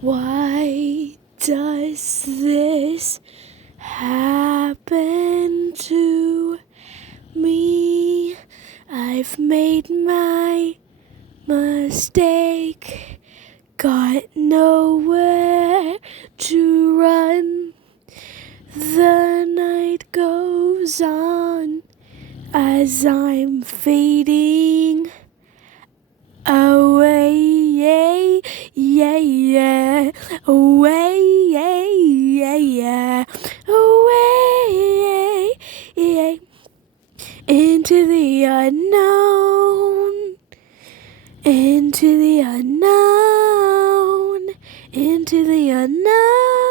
Why does this happen to me? I've made my mistake, got nowhere to run. The night goes on as I'm fading away, away, into the unknown, into the unknown, into the unknown.